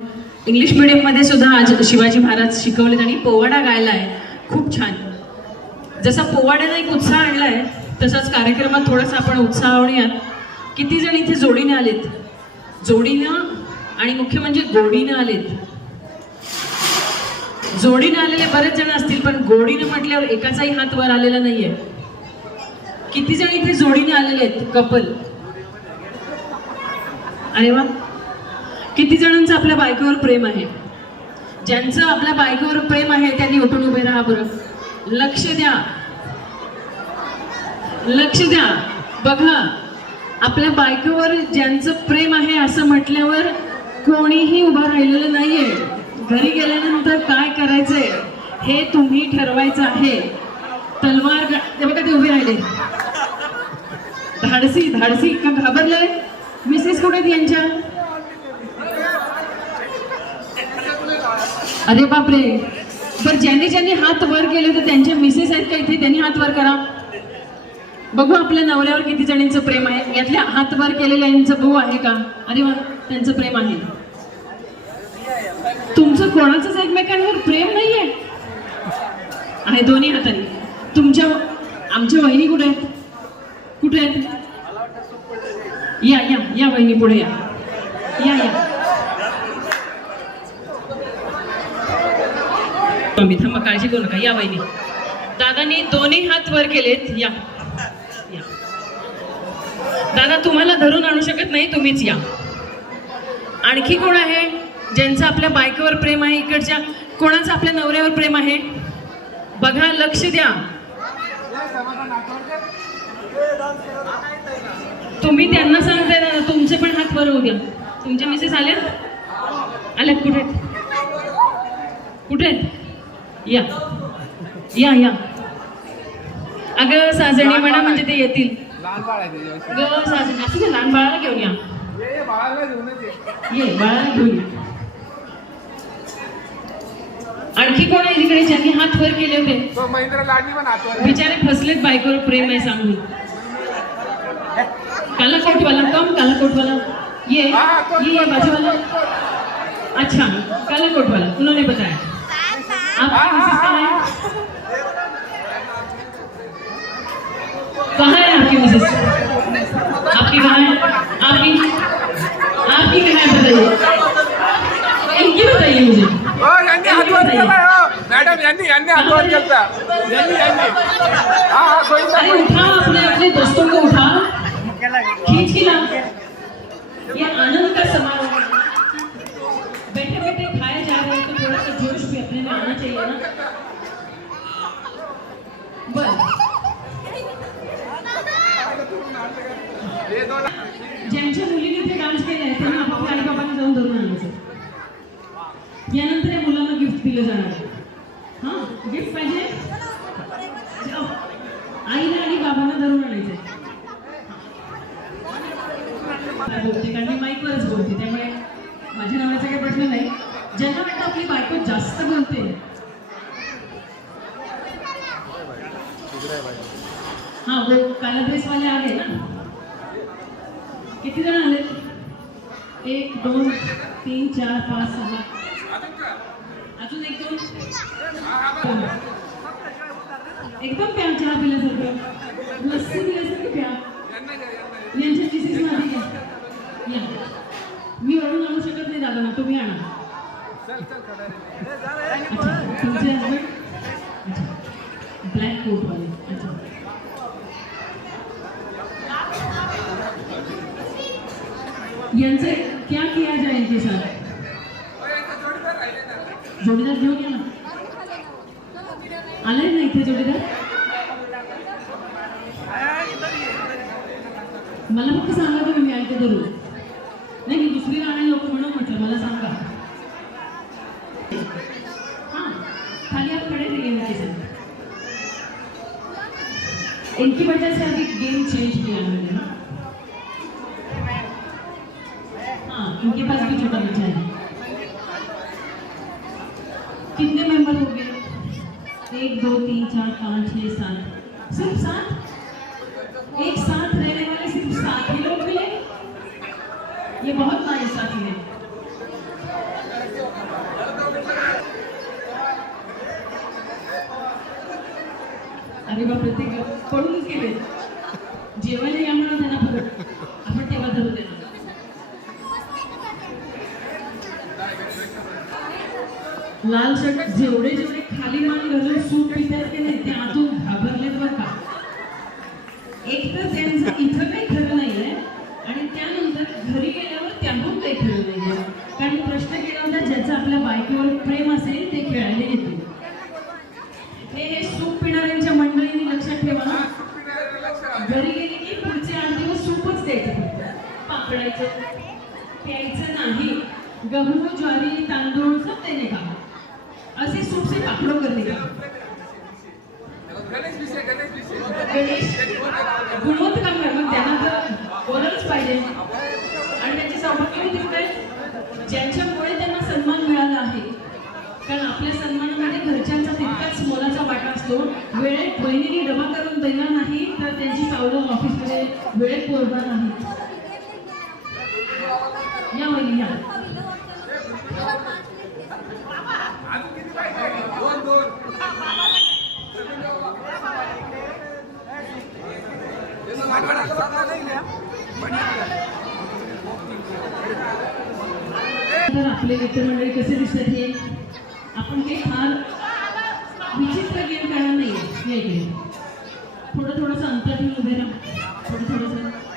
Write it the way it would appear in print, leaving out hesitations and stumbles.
English मीडियममध्ये सुद्धा आज शिवाजी महाराज शिकवलेत आणि पोवाडा गायलाय खूप छान. जसा पोवाड्यानं एक उत्साह आणलाय तसाच कार्यक्रमात थोडासा आपण उत्साह आणूयात. किती जण इथे जोडीने आलेत, जोडीनं आणि मुख्य म्हणजे गोडीनं आलेत. जोडीनं आलेले बरेच जण असतील पण गोडीनं म्हटल्यावर एकाचाही हात वर आलेला नाहीये. किती जण इथे जोडीने आलेले आहेत कपल? अरे वा. किती जणांचं आपल्या बायकोवर प्रेम आहे? ज्यांचं आपल्या बायकोवर प्रेम आहे त्यांनी उठून उभे राहा बरं. लक्ष द्या, लक्ष द्या. बघा, आपल्या बायकोवर ज्यांचं प्रेम आहे असं म्हटल्यावर कोणीही उभं राहिलेलं नाहीये. घरी गेल्यानंतर काय करायचंय हे तुम्ही ठरवायचं आहे. तलवार बघा ते उभे राहिले, धाडसी धाडसी का घाबरले? मिसेस कुठे आहेत यांच्या? अरे बापरे. बरं, ज्यांनी ज्यांनी हात वर केले तर त्यांच्या मिसेस आहेत का इथे? त्यांनी हात वर करा बघू आपल्या नवऱ्यावर किती जणींचं प्रेम आहे. यातल्या हात वर केलेल्यांचं भाऊ आहे का? अरे वा, त्यांचं प्रेम आहे. तुमचं कोणाचंच एकमेकांवर प्रेम नाहीये? आहे दोन्ही हाताने. तुमच्या आमच्या वहिनी कुठे आहेत? कुठे आहेत? या या या वहिनी पुढे या या या. थांबा, काळजी करू नका. या वहिनी. दादानी दोन्ही हात वर केलेत. या या. दादा तुम्हाला धरून आणू शकत नाही, तुम्हीच या. आणखी कोण आहे ज्यांचं आपल्या बायकोवर प्रेम आहे? इकडच्या कोणाचं आपल्या नवऱ्यावर प्रेम आहे? बघा, लक्ष द्या. तुम्ही त्यांना सांगताय ना, तुमचे पण हात वर होऊ द्या. तुमच्या मिसेस आल्यात? आल्यात? कुठे कुठे आहेत? या या या. अगं साजणी म्हणा म्हणजे ते येतील. ग साजणी असं ते लहान बाळाला घेऊन या. ये बाळाला घेऊन या. आणखी कोण आहे तिकडे ज्यांनी हात वर केले होते? बिचारे फसलेत बायकोवर प्रेम आहे सांगून. काला कोटवाला कम, काला कोटवाला ये ये बाजूवाला. अच्छा, काला कोटवाला, उन्होंने बताया. आपकी मिसेस कहाँ है? कहाँ है आपकी मिसेस? आपकी कहाँ है? आपकी आपकी कहाँ है बताइए. इनकी बताइए मुझे. मैडम यांनी हातवर केलता. अरे उठा, अपने अपने दोस्तों को उठा, खींच के ला. ये आनंद का समारोह है. बैठे बैठे खाए जा रहे हैं तो थोड़ा सा जोश भी अपने में आना चाहिए ना. ज्यांच्या मुलीने ते डान्स केलाय त्यांना आपापल्या आई बाबांना जाऊन धरून आणायचं. यानंतर या मुलांना गिफ्ट दिलं जाणार. हा, गिफ्ट पाहिजे. आईला आणि बाबांना धरून आणायचं. बोलते कारण मी माईकवरच बोलते, त्यामुळे माझ्या नावाचा काही प्रश्न नाही. ज्यांना वाटतं आपली बायको जास्त बोलते, हा वो काला ड्रेस वाले आले ना. किती जण आले? 1 2 3 4 5 6. अजून 1 2. एकदम प्या, चहा पिल्यासारखं, लस्सी पिल्यासारखं प्या. यांच्या मिसेस मध्ये या. मी ओढून आणू शकत नाही दादा ना, तुम्ही आणा. अच्छा, तुमचे हसबंड ब्लॅक कोट वाले. अच्छा, यांचे क्या किया जाए इनके साथ? जोडीदार घेऊन या ना. आलाय ना इथे जोडीदार? मला फक्त सांगा तुम्ही, मी ऐकते धरू. नाही, मी दुसरी राहणारी लोक म्हणून म्हटलं, मला सांगा. हाँ, खाली आप खड़े रहिए इनके साथ. इनकी वजह से अभी गेम चेंज किया मैंने. हाँ, इनके पास भी छोटा बच्चा है. कितने मेंबर हो गए? 1 2 3 4 5 6 7. सिर्फ 7? एक साथ रहने वाले सिर्फ 7 ही लोग मिले? ये बहुत नाइंसाफी है. अरे बापरे ते पळूनच गेले. जेवायला या म्हणा त्यांना परत, आपण तेव्हा धरू देणार. लाल शर्ट जेवढे जेवढे खाली मान घालून सूप पितात की नाही ते आतून घाबरलेत बरं का. एक तर त्यांचं इथं काही खरं नाहीये आणि त्यानंतर घरी गेल्यावर त्याहून काही खरं नाहीये. कारण प्रश्न केला होता ज्याचं आपल्या बायकोवर प्रेम असेल ते खेळायला येतील. हे सूप पिणाऱ्यांच्या मंडळींनी लक्षात ठेवा, घरी गेले की पुढचे 8 दिवस सूपच द्यायचं, पापडायचं प्यायचं नाही. गहू ज्वारी तांदूळ सब देणे का असे सूप से पापडो करणे का. गणेश गुणवंत काम कर, मग त्यांना तर बोलायलाच पाहिजे. आणि त्यांची सौभाग्य होती कुठे ज्यांच्यामुळे त्यांना सन्मान मिळाला आहे. कारण आपल्या सन्मानामध्ये घरच्यांचा तितकाच मोलाचा वाटा असतो. वेळेत बहिणीने डबा करून दिला नाही तर त्यांची पावलं ऑफिसमध्ये वेळेत पोहोचणार नाही. या बहिणी या. तर आपले मित्रमंडळी कसे दिसतात हे आपण काही फार विचित्र गेम करणार नाहीये. थोडं थोडंसं अंतर ठेवून उभे राहा. थोडं थोडंसं